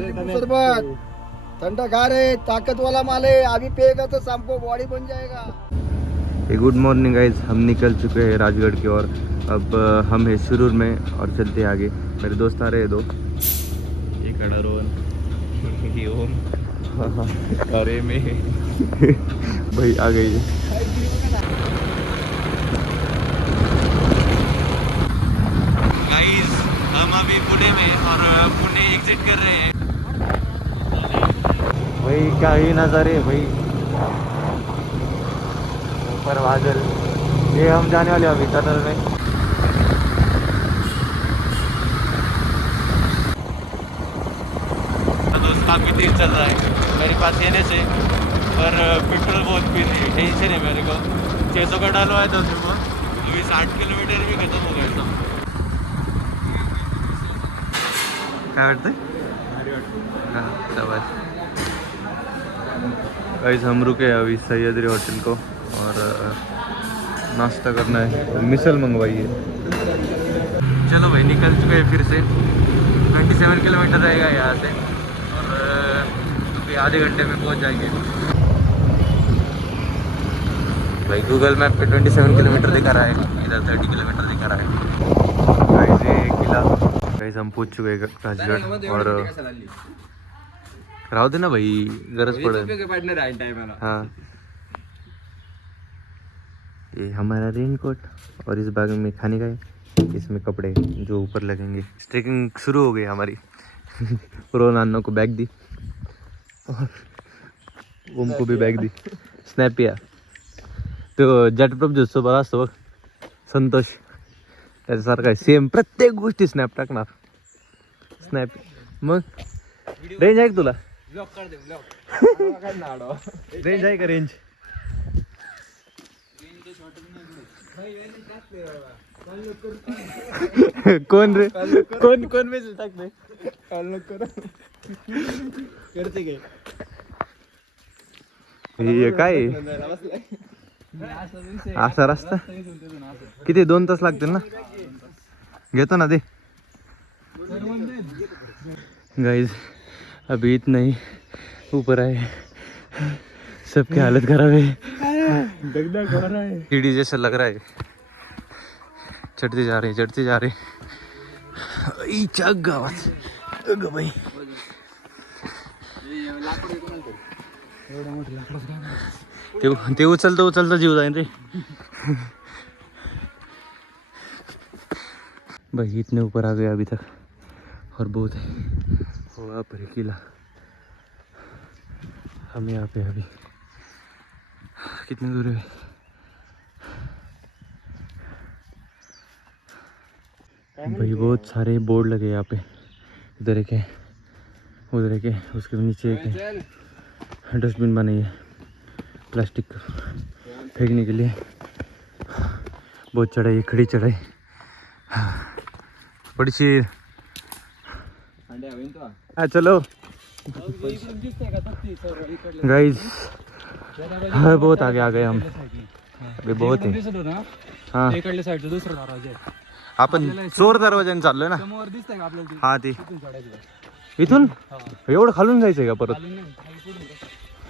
सरबत ठंडा गार है, ताकत वाला माल है, अभी पिएगा तो शाम को बॉडी बन जाएगा। गुड मॉर्निंग गाइज, हम निकल चुके हैं राजगढ़ की ओर। अब हम हैं शुरूर में और चलते हैं आगे। मेरे दोस्त आ रहे हैं दो, ये खड़ा रोहन, ये ओम, अरे में भाई आ गई है। गाइज हम अभी पुणे में और पुणे एग्जिट कर रहे हैं। भाई क्या ही नज़ारे भाई, ऊपर बादल। ये हम जाने वाले अभी टनल में। दोस्त काफ़ी तेज चल रहा है मेरे पास येने से, पर पेट्रोल बहुत पी रही है। टेंशन है मेरे को। 600 का डालवा है 10 रुपये, अभी 60 किलोमीटर भी खत्म हो गया सब। क्या वाटतं? शाबाश। गाइस हम रुके अभी सह्याद्री होटल को और नाश्ता करना है, मिसल मंगवाई है। चलो भाई निकल चुके हैं फिर से। 27 किलोमीटर रहेगा यहाँ से और अभी आधे घंटे में पहुँच जाएंगे। भाई गूगल मैप पे 27 किलोमीटर दिखा रहा है, इधर 30 किलोमीटर दिखा रहा है। गाइस ये किला, गाइस हम पहुँच चुके हैं राजगढ़ और राहू दे ना भाई, गरज पड़े। हाँ ये हमारा रेनकोट और इस बैग में खाने का है, इसमें कपड़े जो ऊपर लगेंगे। ट्रेकिंग शुरू हो गई हमारी। रोहन अन्नो को बैग दी और ओम को भी बैग दी। स्नॅप या तो जटप्रभ जो सोबत असतो बघ संतोष, त्याच्यासारखा आहे सेम, प्रत्येक गोष्टी स्नॅप टाकणार। स्नॅप मग रेंज आहे का तुला? रेंज आहे का रेंज? कोण रे, कोण कोण मेसेज टाकते? करते काय हे काय असा रस्ता किती 2 तास लागतील ना? घेतो ना ते। गाइस अभी इतना ही ऊपर आए, सबकी हालत खराब है, दगदग हो रहा है, सीढ़ी जैसा लग रहा है। चढ़ते जा रहे गावात अगं बाई। ते उचलता जीव जाईन रे। भाई इतने ऊपर आ गए अभी तक और बहुत है वहाँ पर किला। हम यहाँ पे अभी कितने दूर है? भाई बहुत सारे बोर्ड लगे यहाँ पे, इधर एक है, उधर एक है, उसके नीचे एक है। डस्टबिन बने है प्लास्टिक फेंकने के लिए। बहुत चढ़ाई, खड़ी चढ़ाई, बड़ी सी। हाँ चलो गाइस, हाँ बहुत आगे आ गए हम अभी, बहुत है। हाँ आपण चोर दरवाजाने चाललोय ना? हा ते इथून एवढं खालून जायचंय का परत?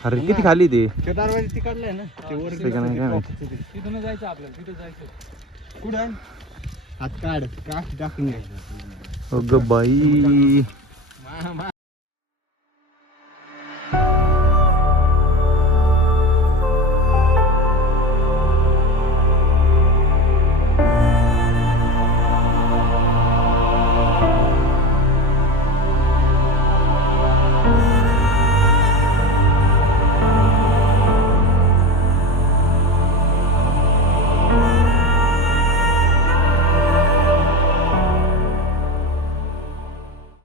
अरे किती खाली ते तिकडलंय ना ते का नाही काय माहिती। तिथून जायचं आपल्याला, तिथं जायचं। कुठं हात काढ का टाकून घ्यायचं? अगं बाई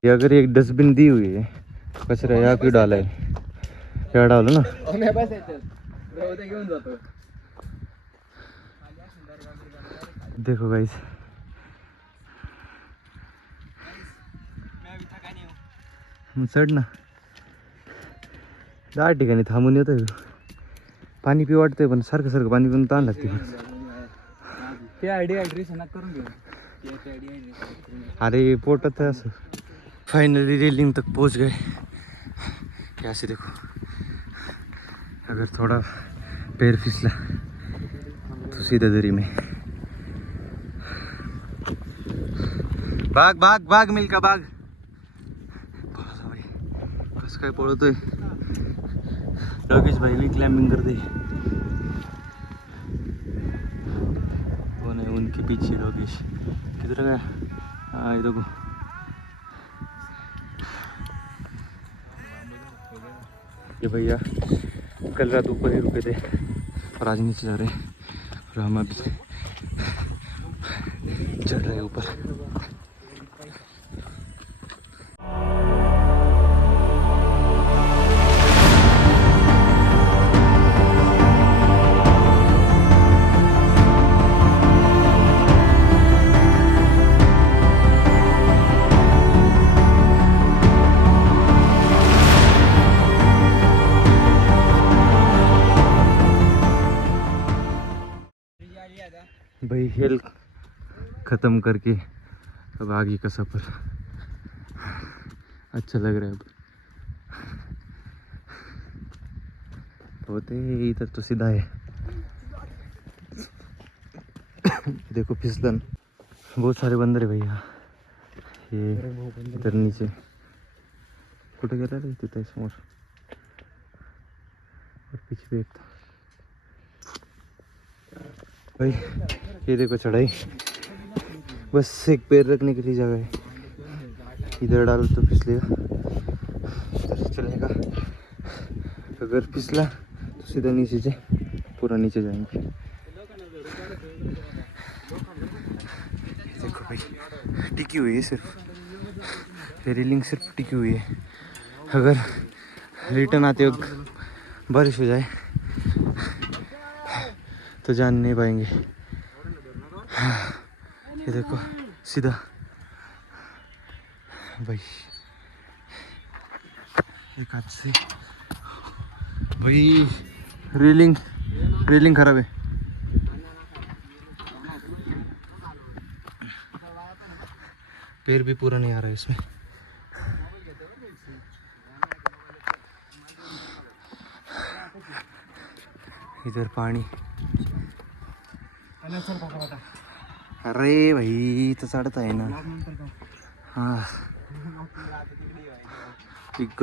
अगर एक डस्टबिन दी हुई है, कचरा यहाँ क्यों डाला है? क्या डालो ना। देखो गाइस चढ ना, 10 ठिकाणी थांबून येतोय। पाणी पिऊ वाटतंय पण सारखं सारखं पाणी पिऊन ताण लागते। ते डिहायड्रेशन करून घेऊ। अरे पोटात असं फाइनली रेलिंग तक पहुंच गए। यहाँ से देखो, अगर थोड़ा पैर फिसला तो सीधा दरी में। भाग भाग भाग मिल्का भाग। पळाला भाई, कसं काय पळतोय। योगेश भाई भी क्लाइंबिंग करते। कौन है उनके पीछे? योगेश किधर गया? हाँ ये देखो, ये भैया कल रात ऊपर ही रुके थे और आज नीचे जा रहे हैं और हम अभी चढ़ रहे हैं ऊपर। भाई हिल ख़त्म करके अब आगे का सफ़र अच्छा लग रहा है। अब होते इधर तो सीधा है। देखो फिसलन, बहुत सारे बंदर है भैया। ये इधर नीचे कुठे गेला रे? तिथे समोर और पीछे भी एक था भाई। ये देखो चढ़ाई, बस एक पैर रखने के लिए जगह है। इधर डालो तो फिसलेगा, इधर से चलेगा। अगर फिसला तो सीधा नीचे से पूरा नीचे जाएंगे। देखो भाई टिकी हुई है, सिर्फ रेलिंग सिर्फ टिकी हुई है। अगर रिटर्न आते वक्त बारिश हो जाए तो जान नहीं पाएंगे। ये देखो सीधा भाई, एक हाथ से भाई रेलिंग खराब है। पैर भी पूरा नहीं आ रहा है इसमें। इधर पानी, अरे भाई तो चढता आहे ना। हाँ ठीक,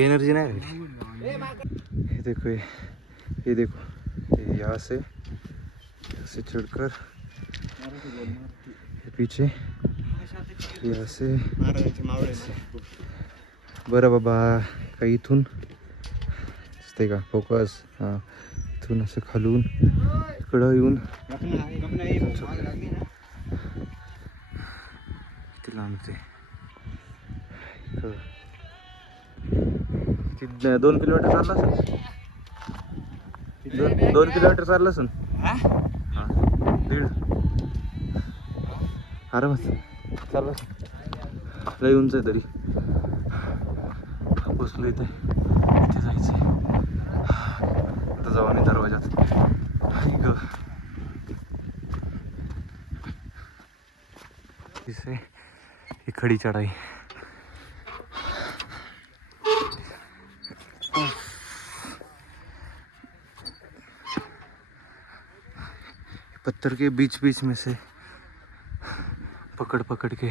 एनर्जी नहीं। ये देखो, ये देखो, ये यहाँ से चढ़कर पीछे यहाँ से बरं बाबा काही इथून दिसते का फोकस? हां, इथून असं खालून इकडं येऊन किती लांब ते? 2 किलोमीटर चालला असेल। 2 किलोमीटर चालला असेल। हां 1.5 आरामात चालला असेल। लय उंच आहे तरी। बसलो इथे जायचंय आता जाऊ आणि दरवाजात। इसे ये खड़ी चढ़ाई। पत्थर के बीच बीच में से पकड़ के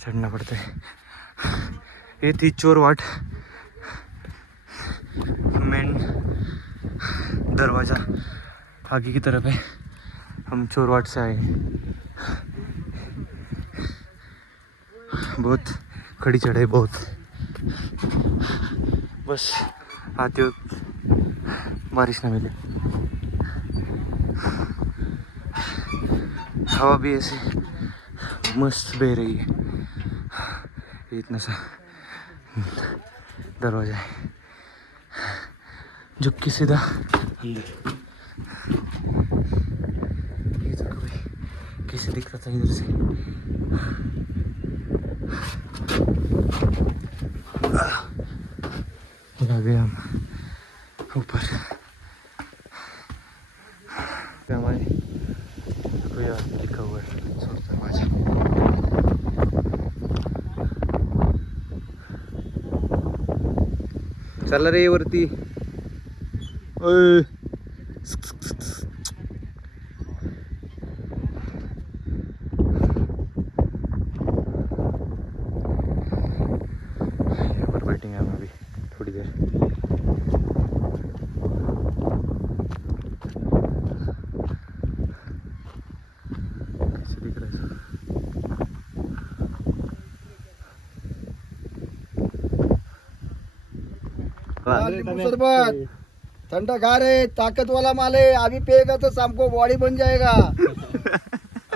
चढ़ना पड़ता है। ये थी चोरवाट मेन दरवाज़ा आगे की तरफ है। हम चोरवाट से आए। बहुत खड़ी चढ़ाई, बहुत। बस आते वक्त बारिश ना मिले। हवा भी ऐसे मस्त बह रही है। इतना सा दरवाजा है जो कि सीधा अंदर। ये तो कोई कैसे दिख रहा था इधर से। आ गए हम ऊपर। हमारे चला रे वरती. ओय. बैटिंग है अभी थोड़ी देर. कैसे दिख रहा है सब? नींबू शरबत ठंडा खा रहे, ताकत वाला माल है, अभी पिएगा तो शाम को बॉडी बन जाएगा.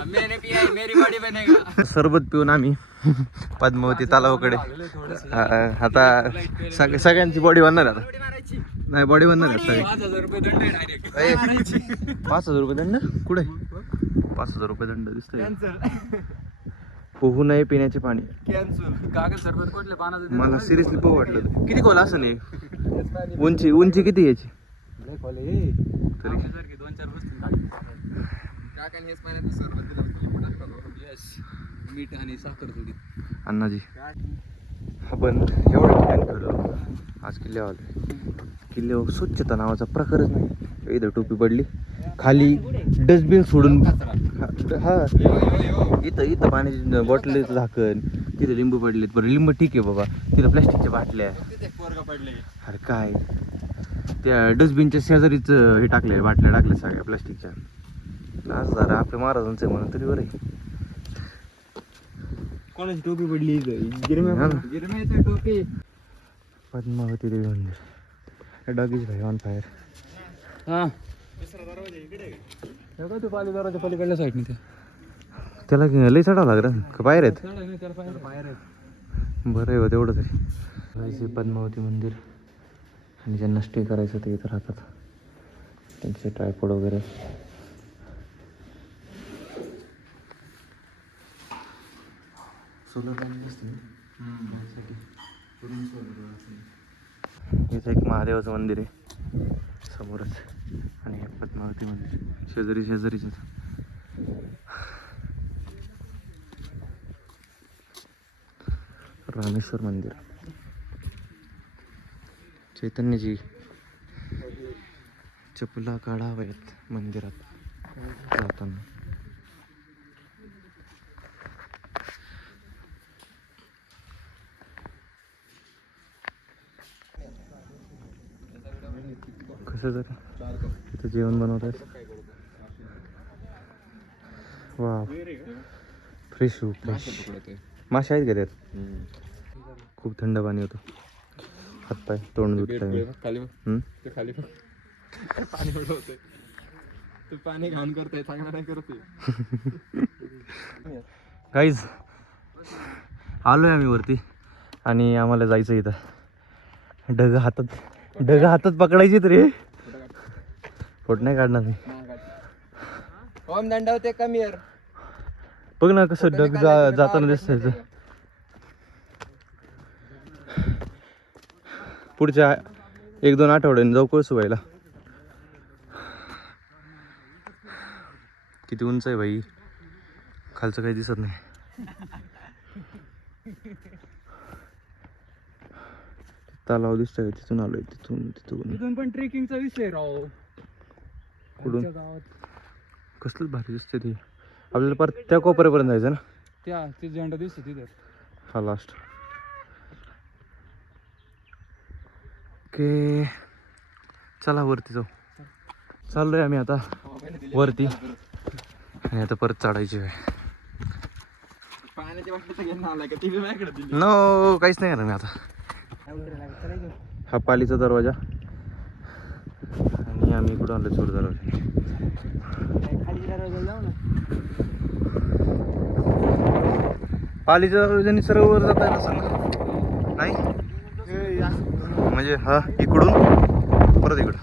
मैंने पिया है, मेरी बॉडी बनेगा. सरबत पिऊन आम्ही पद्मावती तलावाकडे. आता सगळ्यांची बॉडी बनणार आहे आता. नाही बॉडी बनणार आहे सगळी. 5,000 रुपये दंड आहे डायरेक्ट. 5,000 रुपये दंड कुठे? 5,000 रुपये दंड दिसतोय. पोहू नये पिण्याचे पाणी. कागद सरबत कुठले पानाचं? मला सिरियसली पोहू वाटलं. किती खोल असं नाही? उंची किती याची तरी? 2-4 बसतील. काकाने हेच पाण्यात सरबत दिलं. मीठ आणि साखर थोडी. अण्णाजी आपण एवढं ठिकाण फिरलो आज किल्ल्यावर स्वच्छता नावाचा प्रकारच नाही. इथं टोपी पडली, खाली डस्टबिन सोडून. हा इथं पाण्याची बॉटल झाकण, तिथं लिंबू पडलेत. बरं लिंबू ठीक आहे बाबा, तिथं प्लॅस्टिकच्या बाटल्या. अरे काय त्या डस्टबिनच्या शेजारीच हे टाकले, बाटल्या टाकल्या सगळ्या प्लॅस्टिकच्या. आज जरा आपल्या महाराजांचं आहे म्हणून तरी बरं आहे. कोणाची टोपी पडली? गिरम्याची टोपी. पद्मावती देवी मंदिर. डॉगीज भाई ऑन फायर. हा तू पाली दरवाजा पलीकडल्या साईडने ते त्याला लई चढावं लागलं का? बाहेर आहेत. बाहेर आहेत. बरं आहे तेवढं तरी. जायचे पद्मावती मंदिर. आणि ज्यांना स्टे करायचं ते इथं राहतात, त्यांचे ट्रायपॉड वगैरे. सोलर इथं एक महादेवाचं मंदिर आहे समोरच, आणि एक पद्मावती मंदिर शेजारीच. रामेश्वर मंदिर. चैतन्यजी चपला काढाव्यात मंदिरात जाताना. कसं जर तिथं जेवण बनवतात. वा फ्रेश मासे आहेत का त्यात? खूप थंड पाणी होतं. हातपाय तोंड दुखत. पाणी उडवतोय तू, पाणी घाण करतोय, चांगला नाही करतोय. काहीच आलोय आम्ही वरती आणि आम्हाला जायचं इथं. ढग हातात पकडायची रे. फोट नाही काढणार मी. ओम दंड होते कमी यार. बघ ना कसं ढग जाताना दिसतंय. पुढच्या 1-2 आठवड्याने जाऊ कळसूबाईला. किती उंच आहे भाई, खालचं काही दिसत नाही. तलाव दिसतोय, तिथून आलोय. तिथून पण ट्रेकिंगचा विषय राव. कुठून कसलंच भारी दिसतंय ते. आपल्याला परत त्या कोपऱ्यापर्यंत जायचं ना. ते झेंडा दिसतो तिथे. हा लास्ट. ओके चला वरती जाऊ. चाललोय आम्ही आता वरती, आणि आता परत चढायची वेळ. नो काहीच नाही करणार मी आता. हा पालीचा दरवाजा, आणि आम्ही इकडून आलो चोर दरवाजा. पालीच्या दरवाजाने सर्व वर जाता येईल असं ना? नाही म्हणजे हा इकडून परत इकडं.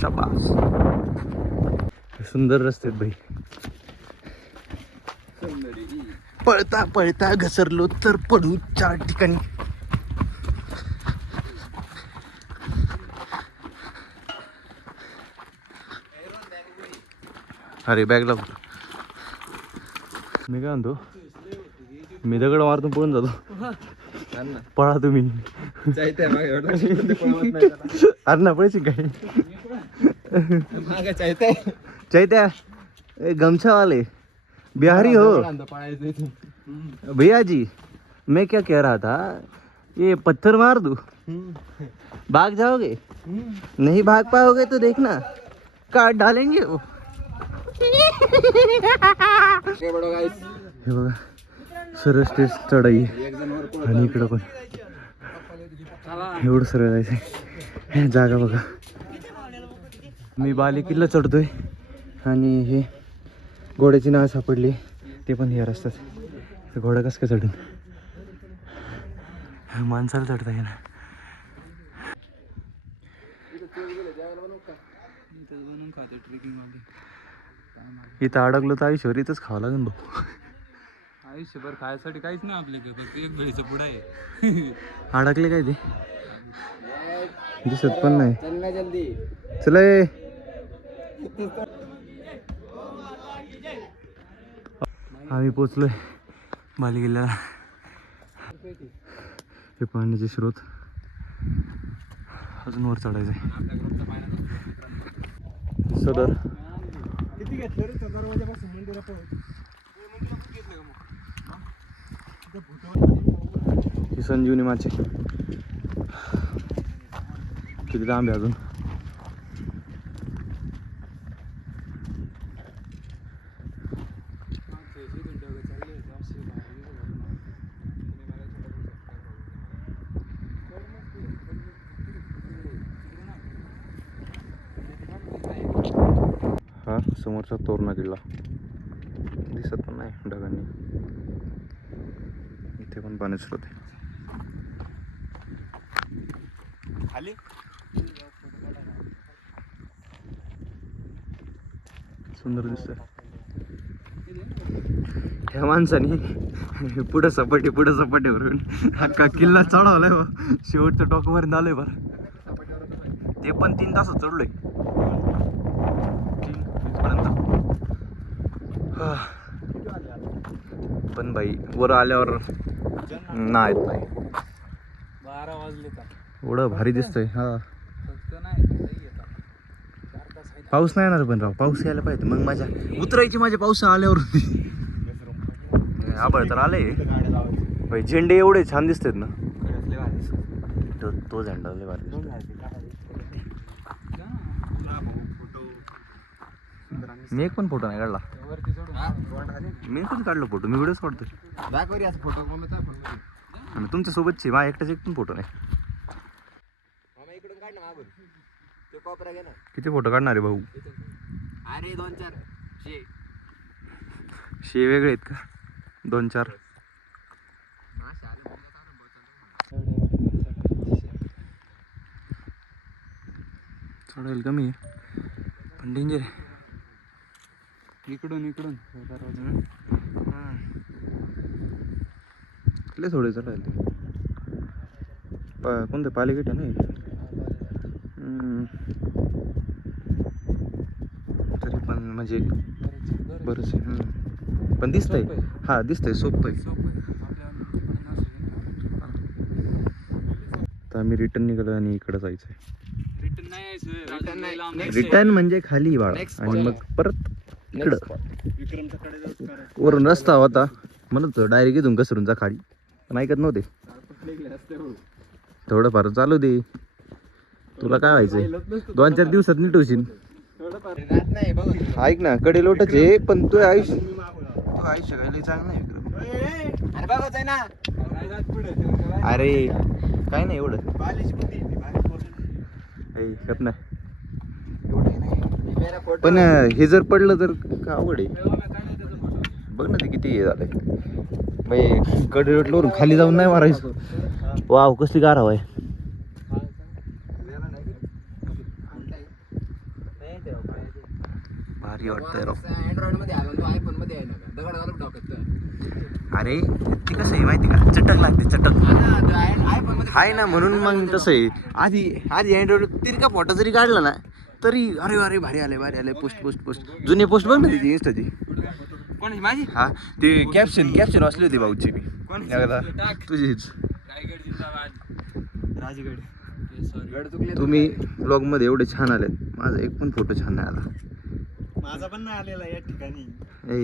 शाबास. सुंदर रस्ते आहेत भाई. पळता पळता घसरलो तर पडू 4 ठिकाणी. अरे बॅग लाव. मी काय म्हणतो, मी दगड मारतून पळून जातो. पळा तुम्ही. चाहते मागे एवढं ते पळवत नाही त्याला. अरे ना पैसे काय मागे चाहते चैत्या ए, गमछा वाले बिहारी हो पळायचं इथून. भैया जी, मैं क्या कह रहा था, ये पत्थर मार दूं, भाग जाओगे? नहीं भाग पाओगे तो देखना काट डालेंगे वो. हे बघा guys, हे बघा सरळ स्टेज चढाई एक जण वर पळत आणि इकडं पण चला. एवढं सरळ जायचंय. हे जागा बघा. मी बाले किल्ला चढतोय आणि हे घोड्याची नाव सापडली, ते पण हे रस्त्यात. तर घोडा कसं काय चढून माणसाला चढता येणार. बनवून खाते ट्रेकिंग मध्ये. इथं अडकलो तर आयुष्यभर इथंच खावं लागेल भाऊ. आयुष्यभर खायसाठी काहीच नाही आपल्याकडे, फक्त एक भेळीचा पुडा आहे. अडकले काय ते दिसत पण नाही. चल ना जल्दी. चला ये. आम्ही पोचलोय बाली किल्ल्याला. हे पाण्याचे स्रोत अजून वर चढायचंय. सदर किती घेतलं रे त्या दरवाजापासून मंदिरापर्यंत? ही संजीवनी माचे किती लांब आहे अजून. हा समोरचा तोरणा किल्ला दिसत पण नाही ढगांनी. इथे पण पाण्याचे स्रोत आहे. सुंदर दिसतंय. ह्या माणसाने पुढं सपाटी भरून अख्खा किल्ला चढवलाय बा. शेवटच्या टोकापर्यंत आलोय बरं. ते पण 3 तासात चढलोय. 3:20 पर्यंत. पण बाई वर आल्यावर नाही येत नाही. 12 वाजले का? एवढं भारी दिसतंय. हा फक्त नाही लई येतात. 4 तास आहे. पाऊस नाही येणार पण राव, पाऊस यायला पाहिजे मग मजा उतरायची. माझ्या पाऊस आल्यावर आबळ तर आले भाई. झेंडे एवढे छान दिसतात ना. तो झेंडा लय भारी दिसतोय. मी एक पण फोटो नाही काढला. वरती चढून मी कधी काढलो फोटो? मी व्हिडिओच काढतोय. दाखव रे असं फोटो कोण फोन. आणि तुमच्या सोबतची माझ्या एकट्याचा एक पण फोटो नाही. इकडून काढ ना मागून. ते कोपरा घे ना. किती फोटो काढणार आहे भाऊ? अरे 2-4 शे वेगळे आहेत का? 2-4 चढायला कमी आहे पण डेंजर आहे. इकडून लय थोडे चढायला. कोणतं पालिकेट आहे ना. तरी पण म्हणजे बरंच आहे. पण दिसतंय. हा दिसतंय सोपं आहे. तर आम्ही रिटर्न निघालो आणि इकडं जायचं आहे. रिटर्न म्हणजे खाली वाळा आणि मग परत इकडं. वरून रस्ता होता म्हणत डायरेक्ट इथून घसरून जा खाली, पण ऐकत नव्हते. थोडंफार चालू दे, तुला काय व्हायचंय. 2-4 दिवसात नीट होशील. ऐक ना, कडे लोटच आहे पण तू आयुष्य काय चांगलं आहे. अरे काय नाही एवढं ऐकत नाही. पण हे जर पडलं तर का अवघड आहे. बघ ना ते किती हे झालंय बाई. कडे लोटल्यावरून खाली जाऊन नाही मारायचं. वाव कसली गार हवा आहे. भारी वाटतंय राव. अँड्रॉइड मध्ये आला तो आयफोन मध्ये आहे ना. दगड घालून टाकत. अरे ते कसं आहे माहिती का, चटक लागते चटक. आयफोन मध्ये आहे ना म्हणून मग तसं आहे. आधी अँड्रॉइड तिरका फोटो जरी काढला ना तरी अरे अरे भारी आले पोस्ट जुने पोस्ट बघ ना त्याची इंस्टाची. कोण माझी? हा ते कॅप्शन वाचली होती भाऊची मी. तुझीच रायगड जिंदाबाद. राजगड गड चुकले तुम्ही ब्लॉग मध्ये एवढे छान आलेत, माझा एक पण फोटो छान नाही आला. माझा पण नाही आलेला या ठिकाणी.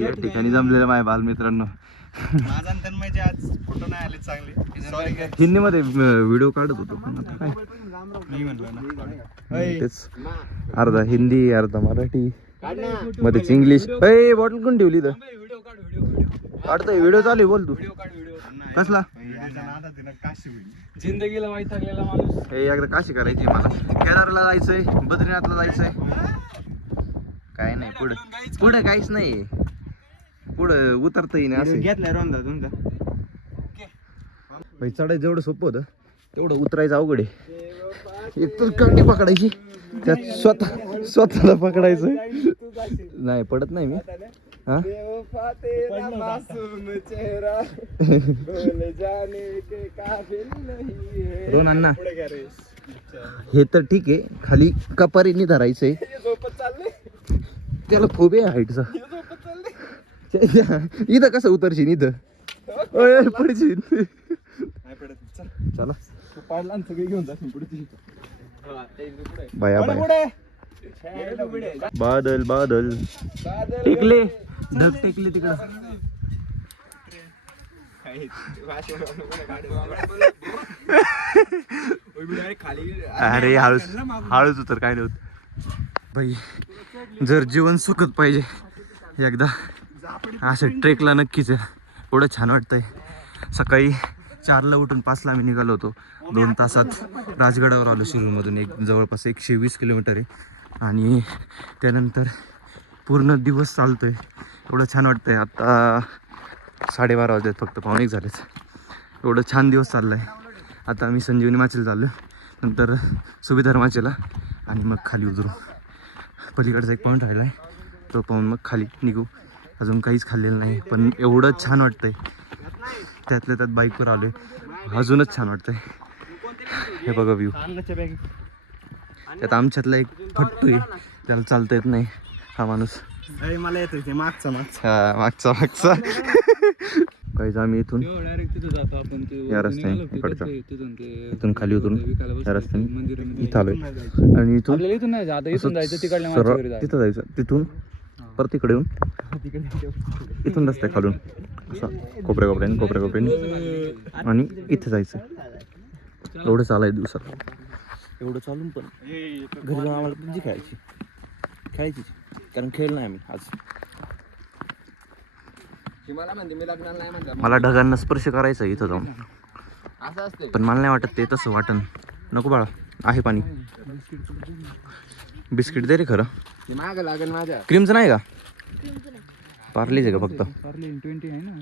या ठिकाणी जमलेलं माझ्या बालमित्रांनो. माझा आणि तन्मयचे आज फोटो नाही आले चांगले. सॉरी हिंदी मध्ये व्हिडिओ काढत होतो पण आता काय मी म्हणलो ना. तेच अर्धा हिंदी अर्धा मराठी मध्येच इंग्लिश. ए बॉटल कोण ठेवली तर व्हिडिओ काढ व्हिडिओ काढतोय, व्हिडिओ चालू आहे, बोल तू. काढ व्हिडिओ. कसला? जिंदगीला वाईट लागलेला माणूस. हे एकदा काशी करायची मला. केदारला जायचंय, बद्रीनाथला जायचंय. काय नाही पुढे पुढे काहीच नाही. पुढे उतरता येईन असं. घेतलाय रोंदा तुमचा. भाई चढायचं जेवढं सोपं होतं तेवढं उतरायचं अवघड आहे. एक तर काठी पकडायची, त्यात स्वतःला पकडायचं. नाही पडत नाही मी. हा रोहन अण्णा हे तर ठीक आहे, खाली कपारीने धरायचंय. त्याला फोबे आहे हाईटचा. इथं कसं उतरशील इथं पडशील. चला पाडला आणि सगळे घेऊन जातील पुढे. बाया बाय. बादल बादल टेकले, ढग टेकले तिकडं. अरे हळूच हळूच उतर, काय नाही होत भाई. जर जीवन सुखत पाहिजे एकदा असं ट्रेकला नक्कीच आहे. एवढं छान वाटतंय. सकाळी 4ला उठून 5ला आम्ही निघालो होतो. 2 तासात राजगडावर आलो शिरूरमधून. जवळपास 120 किलोमीटर आहे. आणि त्यानंतर पूर्ण दिवस चालतोय. एवढं छान वाटतंय. आत्ता 12:30 वाजलेत, फक्त 1:45 झालेत. एवढं छान दिवस चालला आहे. आता आम्ही संजीवनी माचेला चाललो, नंतर सुभेदार माचेला, आणि मग खाली उतरू. पलीकडचा एक पॉईंट राहिला आहे, तो पाहून मग खाली निघू. अजून काहीच खाल्लेलं नाही, पण एवढं छान वाटतंय. त्यातल्या त्यात बाईकवर आलो आहे, अजूनच छान वाटतंय. हे बघा व्ह्यू. त्यात आमच्यातला एक फट्टू आहे, त्याला चालता येत नाही. हा माणूस मला येतोय ते मागचा हा मागचा काहीच. आम्ही इथून डायरेक्ट तिथं जातो आपण. या रस्त्याने इकडच्या इथून खाली उतरून या रस्त्याने मंदिर इथं आलोय. आणि इथून इथून नाही आता इथून जायचं तिकडल्या सरळ माणसाकडे जायचं. तिथं जायचं. तिथून परत तिकडे येऊन इथून रस्त्या खालून असं कोपऱ्याने आणि इथे जायचं. एवढं चालाय दिवसात. एवढं चालून पण घरी जाऊन आम्हाला पबजी खेळायची कारण खेळ नाही आम्ही आज. मला ढगांना स्पर्श करायचा इथं जाऊन, पण मला नाही वाटत ते तसं वाटन. नको बाळा, आहे पाणी. बिस्किट दे रे. खरं माग लागेल माझ्या. क्रीमचं नाही का? पार्लीच आहे का फक्त? 20 आहे ना.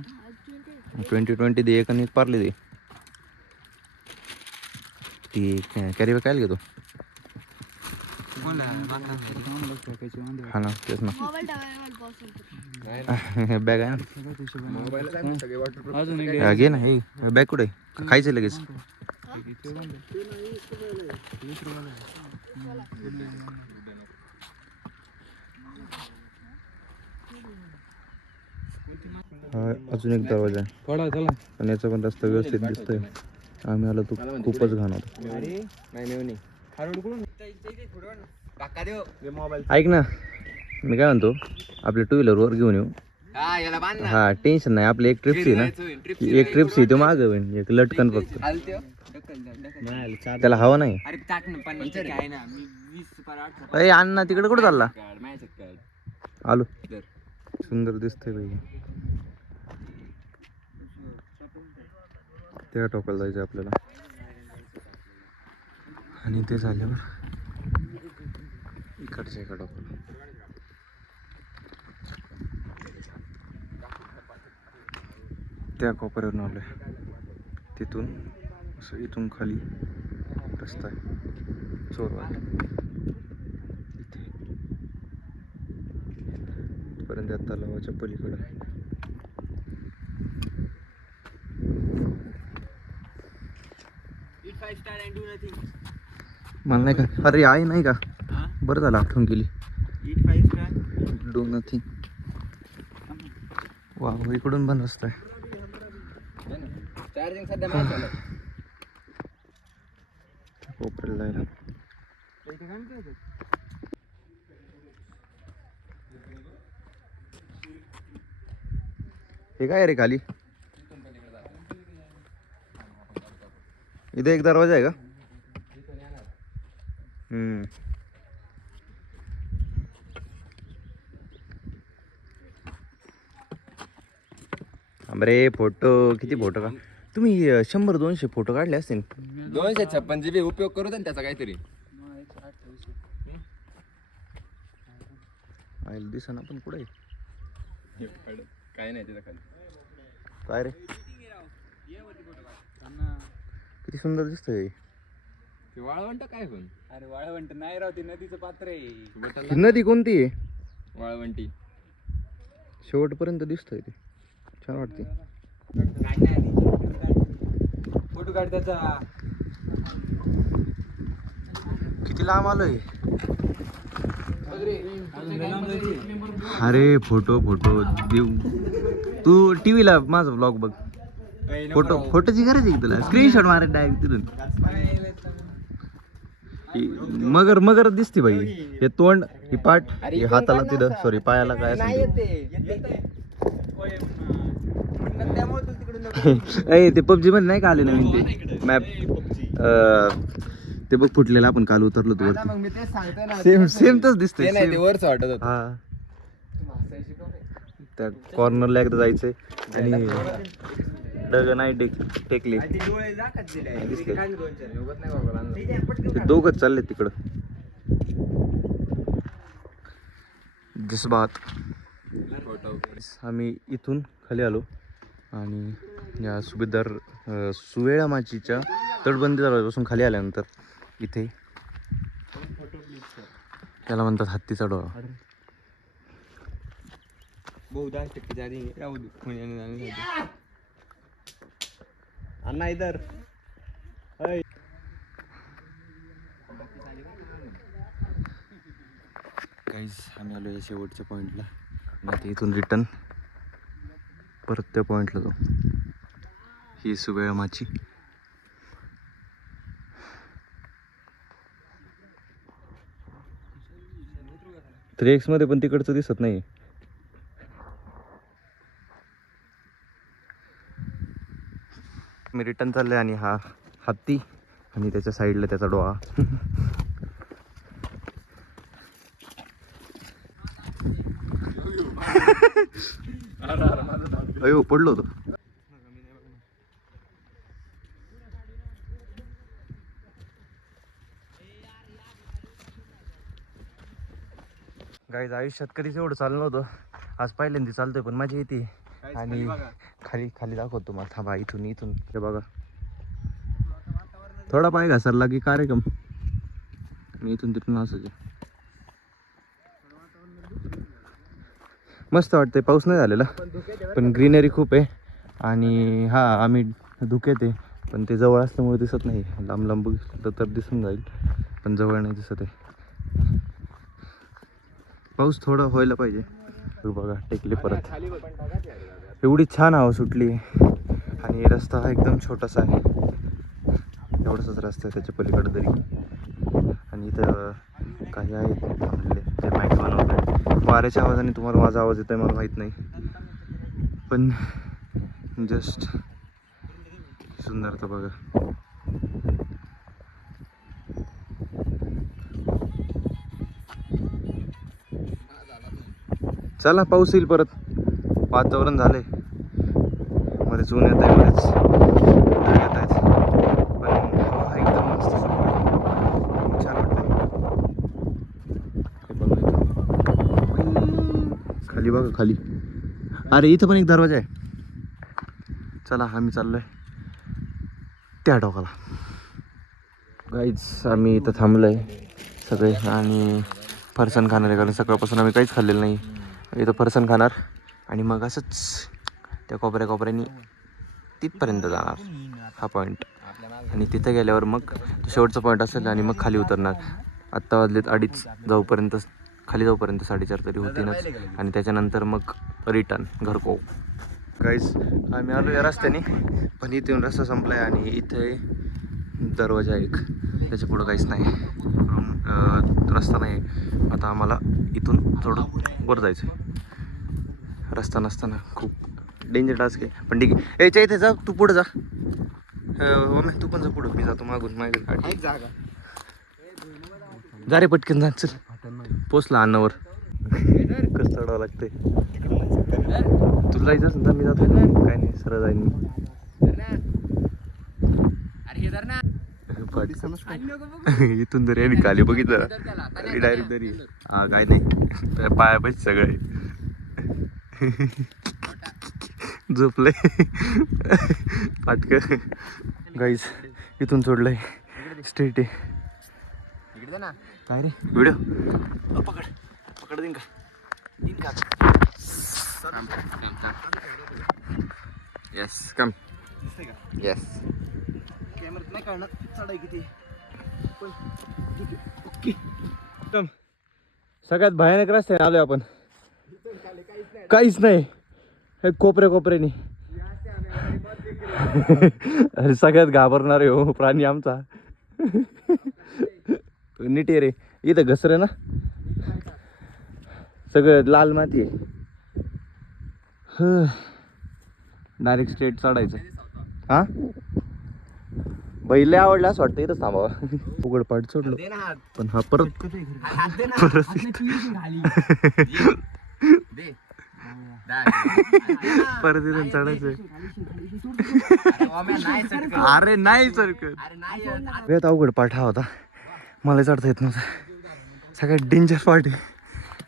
20 दे एक, आणि एक पार्ली दे. ती कॅरी बॅग काय घेतो? हा ना, तेच ना. बॅग आहे ना, अजून घे ना. हे बॅग कुठे आहे? खायचं लगेच. हा अजून एक दरवाजा आहे, पण याचा पण रस्ता व्यवस्थित दिसतोय. आम्ही आलो तो खूपच घाण होता. ऐक ना, मी काय म्हणतो, आपल्या 2 व्हीलरवर घेऊन येऊ. हा टेन्शन नाही. आपली एक ट्रिप्स आहे ना, एक ट्रिप्स आहे. तो माग होईल एक लटकन फक्त. त्याला हवा नाही. अरे अण्णा तिकडे कुठं चालला? आलो. सुंदर दिसतंय भाई. त्या टोकाला जायचं आपल्याला. आणि ते झाल्यावर इकडच्या एका टोकाला. त्या कोपऱ्यावरून आलोय. तिथून असं इथून खाली रस्ता आहे चोरवाट. इथे इथपर्यंत त्या तलावाच्या पलीकडे आहे. मला नाही का? अरे आहे नाही का? बरं झालं आठवण केली. Do nothing. वा, इकडून बंद असतंय. कोपऱ्याला जायला. हे काय रे खाली? इथे एक दरवाजा आहे का? अरे फोटो किती फोटो का तुम्ही 100-200 फोटो काढले असतील. 256 GB उपयोग करू दे त्याचा काहीतरी. आयला दिसना पण कुठे काय नाही त्याच्या खाली. काय रे किती सुंदर दिसतंय. ते वाळवंट काय पण? अरे वाळवंट नाही राव, ते नदीचं पात्र आहे. ही नदी कोणती आहे? वाळवंटी. शेवटपर्यंत दिसतंय ते छान वाटते. फोटो काढ त्याचा. किती लांब आलोय. अरे फोटो फोटो देऊ. तू टीव्हीला माझा ब्लॉग बघ. फोटोची गरज आहे तुला. स्क्रीनशॉट मारायला डायरेक्ट तिथून. मगर मगर दिसते भाई. हे तोंड, ही पाठ, हे हाताला तिथं सॉरी पायाला काय असेल ते. ते पबजी मध्ये नाही का आले नवीन ते मॅप. ते बघ फुटलेलं आपण काल उतरलो तू वरती. मग मी तेच सांगतोय ना. सेम सेम तच दिसतंय. ते नाही ते वरच वाटत होतं. हा त्या कॉर्नरला एकदा जायचंय आणि डग नाही टेकले दिसले. ते दोघच चालले तिकडं. जसबात आम्ही इथून खाली आलो आणि या सुवेळा माचीच्या तटबंदी दरवाजापासून खाली आल्यानंतर इथे त्याला म्हणतात हत्तीचा डोळा. अण्णा इधर. गाईज आम्ही आलो या शेवटच्या पॉईंटला. आता इथून रिटर्न परत त्या पॉईंटला जाऊ. ही सुवेळा माची. एक्स मध्ये पण तिकडचं दिसत नाही. मी रिटर्न चालले आणि हा हत्ती आणि त्याच्या साईडला त्याचा डोळा. अयो पडलो होतो. गाईज आयुष्यात कधीच एवढं चाललं नव्हतं. आज पहिल्यांदा चालतोय पण मजा येते. आणि खाली खाली दाखवतो तुम्हाला. थांबा इथून इथून हे बघा. थोडा पाय घसरला की कार्यक्रम. मी इथून तिथून असं मस्त वाटतंय. पाऊस नाही झालेला पण ग्रीनरी खूप आहे. आणि हा आम्ही धुक्यात आहे पण ते जवळ असल्यामुळे दिसत नाही. लांब लांब बघितलं तर दिसून जाईल पण जवळ नाही दिसत आहे. पाऊस थोडा व्हायला पाहिजे. बघा टेकले परत. एवढी छान हवा सुटली आणि रस्ता हा एकदम छोटासा आहे. एवढाच रस्ता आहे त्याच्या पलीकडे तरी. आणि इथं काही आहेत थांबलेले जे माईक बनवतात. वाऱ्याच्या आवाजाने तुम्हाला माझा आवाज येतोय मला माहीत नाही पण जस्ट सुंदरता बघा. चला पाऊस येईल परत. वातावरण झालंय. मध्येच ऊन येत आहे मध्येच येत आहेत पण हवा एकदम मस्त सुटली. छान वाटतंय. खाली बघा खाली. अरे इथं पण एक दरवाजा आहे. चला आम्ही चाललोय त्या टोकाला. गाईज आम्ही इथं थांबलोय सगळे आणि फरसाण खाणार आहे कारण सकाळपासून आम्ही काहीच खाल्लेलं नाही. इथं फरसाण खाणार आणि मग असंच त्या कोपऱ्यानी तिथपर्यंत जाणार हा पॉईंट. आणि तिथे गेल्यावर मग शेवटचा पॉईंट असेल आणि मग खाली उतरणार. आत्ता वाजलेत 2:30. खाली जाऊपर्यंत 4:30 तरी होतीनच. आणि त्याच्यानंतर मग रिटर्न घरको. गाईज आम्ही आलो या रस्त्याने पण इथे रस्ता संपलाय आणि इथे दरवाजा एक, त्याच्या पुढं काहीच नाही. रस्ता नाही. आता आम्हाला इथून थोडं वर जायचं. रस्ता नसताना खूप डेंजर टास्क आहे, पण ठीक आहे. याच्या इथे जा, तू पुढं जा. मम्मी तू पण जा पुढं, मी जातो मागून. मागे जागा जा रे पटकन जा. चल पोचला अन्नावर. कसं चढावं लागतंय. तुला जायचं असेल तर मी जातो. काय नाही, सरळ जाईन मी. इथून तरी आणि खाली बघितलं डायरेक्ट तरी काय नाही, पाया पाहिजे सगळे. झोपलंय फाटक. गाईज इथून सोडलंय स्ट्रेट आहे. काय रे व्हिडिओ पकड देईन का? Yes come. येस कॅमेऱ्यात नाही कळणार चढाई किती. सगळ्यात भयानक रस्त्याने आलोय आपण. काहीच नाही, कोपऱ्याने. अरे सगळ्यात घाबरणार आहे हो प्राणी आमचा. नीट आहे रे, इथं घसरे ना सगळं लाल माती आहे. डायरेक्ट स्ट्रेट चढायचं. हा बैल आवडला असं वाटतं इथंच थांबावं. उघड पाठ सोडलो पण हा परत परत इथून चढायचं. अरे नाही सरकत. सगळ्यात अवघड पाठ हा होता, मला चढता येत नव्हता. सगळ्यात डेंजर पार्ट आहे.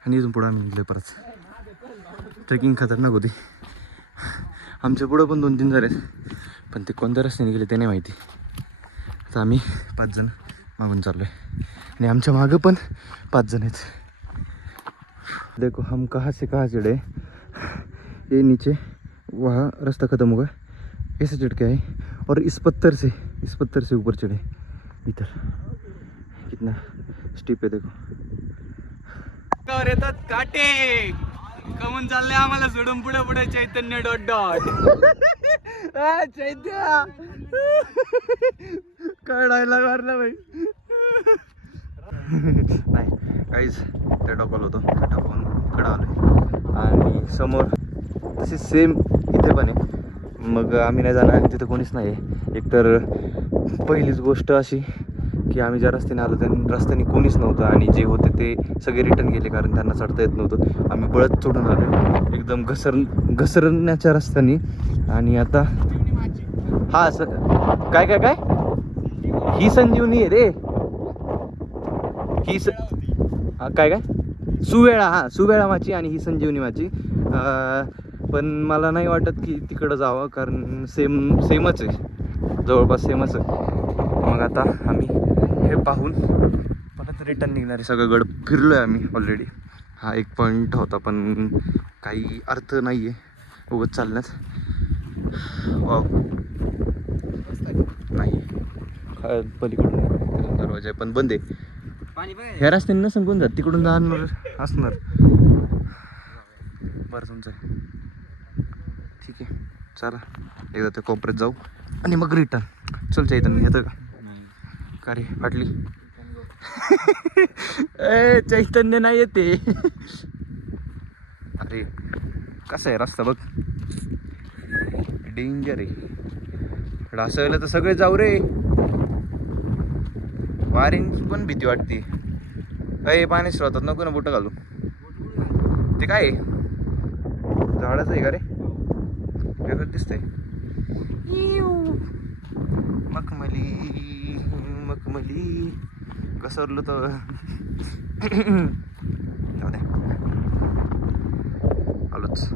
आणि इथून पुढं आम्ही निघलो परत. ट्रेकिंग खतरनाक होती. आमच्या पुढं पण 2-3 जण आहेत, पण ते कोणत्या रस्त्याने गेले ते नाही माहिती. आता आम्ही 5 जण मागून चाललो आहे आणि आमच्या मागं पण 5 जण आहेत. देखो हम कहाँ से चढ़े. ये नीचे वहाँ रास्ता ख़त्म होगा, ऐसे चढ़ के आए और इस पत्थर से ऊपर चढ़े. इधर कितना स्टीप आहे देखो. येतात काटे कमून चालले आम्हाला सोडून पुढे चैतन्य डॉट. चैत्य कळायला मारला भाई. नाही काहीच त्या टोकाला होतो, त्या टोकावून कडं आलो आणि समोर तसे सेम इथे पण आहे. मग आम्ही नाही जाणार आणि तिथं कोणीच नाही आहे. एकतर पहिलीच गोष्ट अशी की आम्ही ज्या रस्त्याने आलो त्या रस्त्याने कोणीच नव्हतं आणि जे होते ते सगळे रिटर्न गेले कारण त्यांना चढता येत नव्हतं. आम्ही बळत चढून आलो एकदम घसरण्याच्या रस्त्याने. आणि आता हा काय ही संजीवनी आहे रे. ही काय सुवेळा माची आणि ही संजीवनी माची. पण मला नाही वाटत की तिकडं जावं कारण सेमच आहे, जवळपास सेमच आहे. मग आता आम्ही हे पाहून परत रिटर्न निघणार आहे. सगळं गड फिरलो आहे आम्ही ऑलरेडी. हा एक पॉईंट होता पण काही अर्थ नाही आहे उगाच चालण्यात. नाही पलीकडून दरवाजा आहे पण बंद आहे. ह्या रस्त्याने नसून कोण जात तिकडून जाणार असणार. बरं तुमचं आहे ठीक आहे. चला एकदा त्या कोपऱ्यात जाऊ आणि मग रिटर्न. चल चैतन्य येतं का रे फाटली. ए चैतन्य नाही येते. अरे कसा आहे रस्ता बघ, डेंजर आहे. ढासळलं तर सगळे जाऊ रे. वारींची पण भीती वाटते. काही पाणी स्रोतात नको ना बुटं घालू. ते काय आहे झाडाचं आहे का रे, वेगळं दिसतंय. मखमली घसरलो तर आलोच.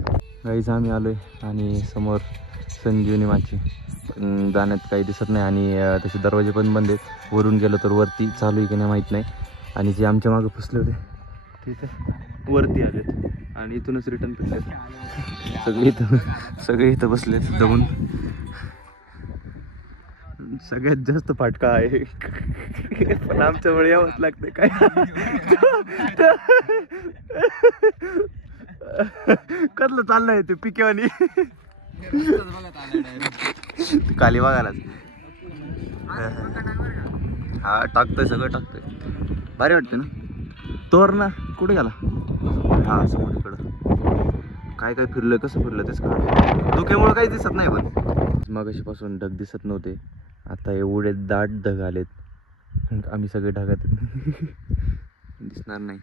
गाईच आम्ही आलोय आणि समोर संजीवनी माची पण जाण्यात काही दिसत नाही आणि त्याचे दरवाजे पण बंद आहेत. वरून गेलो तर वरती चालू आहे की नाही माहीत नाही. आणि जे आमच्या मागं फसले होते तिथे वरती आलेत आणि इथूनच रिटर्न फिरलेत. सगळे इथं बसलेत दमून. सगळ्यात जास्त फाटका आहे पण आमच्यामुळे यावंच लागतं काय. कसलं चाललंय ते पिकेवानी खाली बघायला. हा टाकतोय, सगळं टाकतोय. भारी वाटते ना. तोर ना कुठे गेला? हा समोर इकडं. काय काय फिरलं, कसं फिरलं तेच कळलं. धुक्यामुळं काहीच दिसत नाही. पण मगाशीपासून ढग दिसत नव्हते, आता एवढे दाट ढग आलेत. आम्ही सगळे ढगात दिसणार नाही.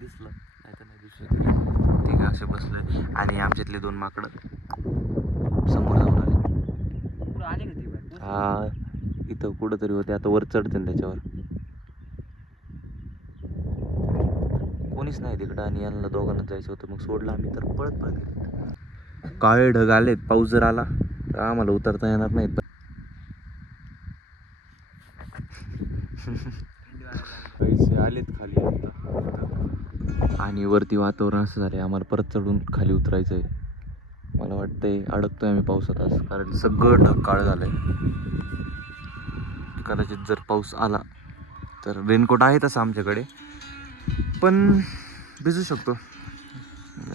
दिसलं नाही तर नाही दिसलं. ठीक आहे, असे बसलोय आणि आमच्यातले 2 माकडं समोर जाऊन आले. हा इथं कुठं तरी होते, आता वर चढते ना त्याच्यावर. कोणीच नाही तिकडं आणि यांना दोघांना जायचं होतं, मग सोडलं आम्ही तर पळत पळत गेलो. काळे ढग आलेत, पाऊस जर आला तर आम्हाला उतरता येणार नाहीत. पैसे आलेत खाली आता आणि वरती वातावरण असं झालंय, आम्हाला परत चढून खाली उतरायचं आहे. मला वाटतंय अडकतोय आम्ही पावसात आज, कारण सगळं ढग काळं झालंय. कदाचित जर पाऊस आला तर रेनकोट आहे तसं आमच्याकडे, पण भिजू शकतो.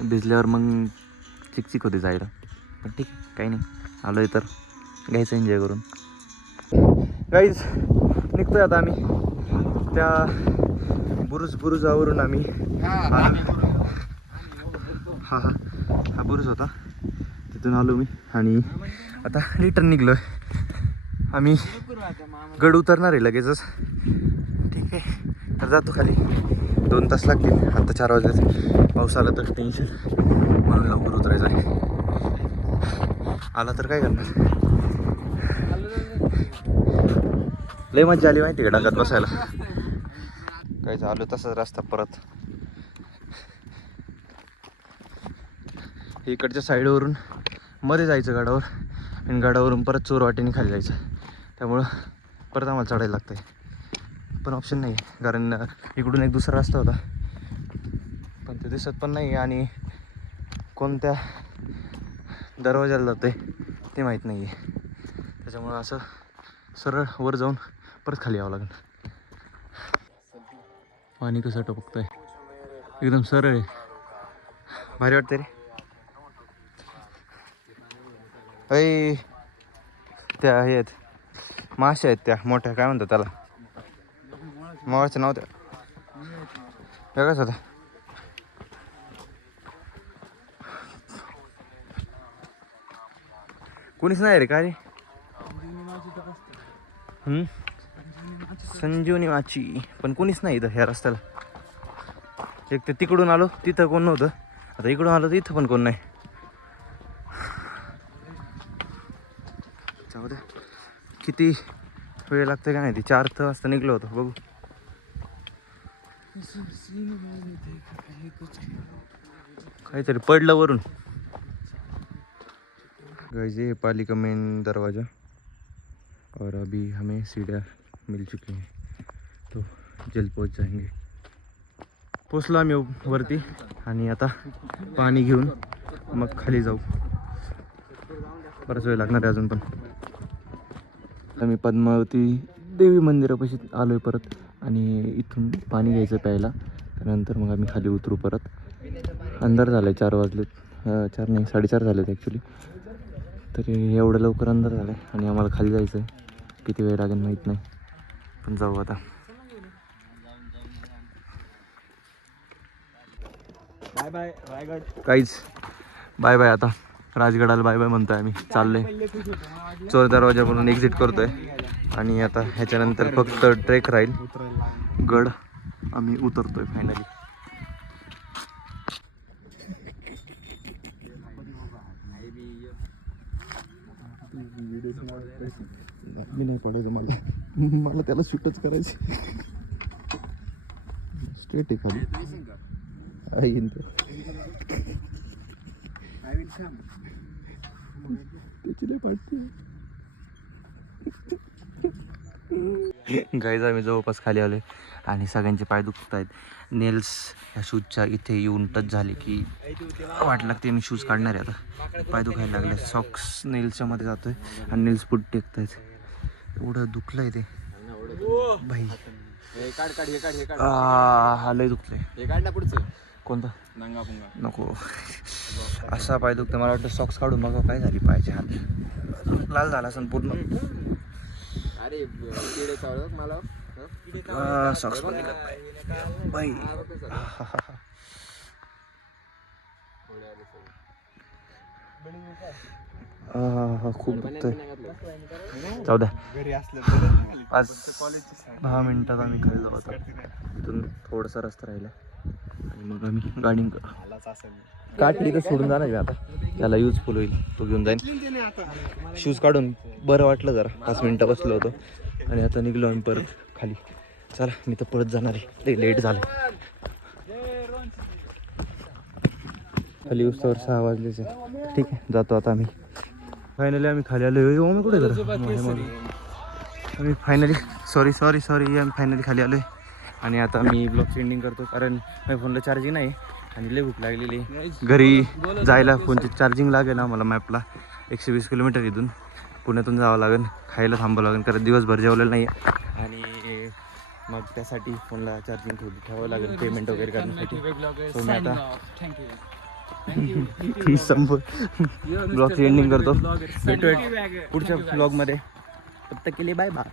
भिजल्यावर मग चिकचिक होते जायला, पण ठीक आहे, काही नाही. आलोय तर घ्यायचं एन्जॉय करून. गाईज निघतोय आता आम्ही त्या बुरुजावरून. आम्ही हा बुरुज होता, तिथून आलो मी आणि आता रिटर्न निघलोय. आम्ही गड उतरणार आहे लगेचच. ठीक आहे, तर जातो खाली. 2 तास लागतील, आता 4 वाजले. पाऊस आला तर टेन्शन, म्हणून लवकर उतरायचं आहे. आला तर काय करणार. लय मजा आली माहिती का डागात बसायला. काय झालं तसाच रस्ता परत. इकडच्या साईडवरून मध्ये जायचं गडावर आणि गडावरून परत चोरवाटेने खाली जायचं. त्यामुळं परत आम्हाला चढायला लागतं आहे, पण ऑप्शन नाही आहे. कारण इकडून एक दुसरा रस्ता होता, पण ते दिसत पण नाही आणि कोणत्या दरवाजाला जातं आहे ते माहीत नाही आहे. त्याच्यामुळं असं सरळ वर जाऊन परत खाली यावं लागेल. पाणी कसं टपकतंय, एकदम सरळ आहे. भारी वाटते रे. ऐ त्या हे आहेत माश्या आहेत त्या मोठ्या, काय म्हणतात त्याला, मावाचं नाव त्या वेगळंच होता. कोणीच नाही रे. काय रे? संजीवनी माची, पण कोणीच नाही इथं ह्या रस्त्याला. एक तर तिकडून आलो तिथं कोण नव्हतं, आता इकडून आलो तर इथं पण कोण नाही. जाऊ द्या, किती वेळ लागतं काय माहिती. 4 वाजता निघलो होतो, बघू. काहीतरी पडलं वरून. गाइस ये पालिका मेन दरवाज़ा, और अभी हमें सीढ़ियाँ मिल चुकी हैं, तो जल्द पहुंच जाएंगे. पोचलो आम्ही वरती आणि आता पाणी घेऊन मग खाली जाऊ. बराच वेळ लागणार आहे अजून. पण आम्ही पद्मावती देवी मंदिरापाशी आलो आहे परत, आणि इथून पाणी घ्यायचं प्यायला. त्यानंतर मग आम्ही खाली उतरू परत. अंधार झालं आहे, 4 वाजलेत. 4 नाही 4:30 झालेत ॲक्च्युली. तरी एवढं लवकर अंधार झालं आहे आणि आम्हाला खाली जायचं आहे. किती वेळ लागेल माहीत नाही, पण जाऊ आता. Bye bye Raigad. काहीच बाय बाय. आता राजगडाला बाय बाय म्हणतोय आम्ही. चाललोय चोर दरवाजाकडून एक्झिट करतोय आणि आता ह्याच्यानंतर फक्त ट्रेक राहील. गड आम्ही उतरतोय फायनली. मी नाही पडायचं, मला त्याला शूटच करायची. स्ट्रेट आहे खाली. गाईज आम्ही जवळपास खाली आलोय आणि सगळ्यांचे पाय दुखत आहेत. नेल्स ह्या शूजच्या इथे येऊन टच झाले की वाट लागते. मी शूज काढणार आहे आता, पाय दुखायला लागले. सॉक्स नेल्सच्या मध्ये जातोय आणि नेल्स पुट टेकत आहेत. एवढं दुखलंय ते भाई. हा लय दुखलंय. हे काढ ना पुढचं. कोणतं? नंगा पुंगा नको. असा पाय दुखतं. मला वाटतं सॉक्स काढून बघा काय झाली पायाची हात. लाल झाला असेल पूर्ण. अरे किडे चावलं मला. सॉक्स पण निघत नाही बाई. खूप दुखतंय. जाऊ द्या, आज 10 मिनिटात आम्ही खाली जाऊ. आता इथून थोडासा रस्ता राहिला आणि मग आम्ही गाडी काढली तर सोडून जाणार मी आता. त्याला युजफुल होईल, तो घेऊन जाईन. शूज काढून बरं वाटलं जरा, 5 मिनिटं बसलो होतो आणि आता निघलो आम्ही परत खाली. चला, मी तर पळत जाणार आहे, लेट झालं. खाली उस्तावर 6 वाजलेच आहे. ठीक आहे, जातो आता आम्ही. फायनली आम्ही खाली आलो. मी कुठे आम्ही फायनली आम्ही फायनली खाली आलो आहे. आणि आता मी ब्लॉगची एंडिंग करतो, कारण माझ्या फोनला चार्जिंग नाही आणि लय भूक लागलेली. घरी जायला फोनची चार्जिंग लागेल आम्हाला. मॅपला 120 किलोमीटर इथून पुण्यातून जावं लागेल. खायला थांबावं लागेल, कारण दिवसभर जेवलेलं नाही आहे. आणि मग त्यासाठी फोनला चार्जिंग ठेवावं लागेल, पेमेंट वगैरे करण्यासाठी. सो मी आता ब्लॉगची एंडिंग करतो. भेटूया पुढच्या ब्लॉगमध्ये. तब तक के लिए बाय बाय.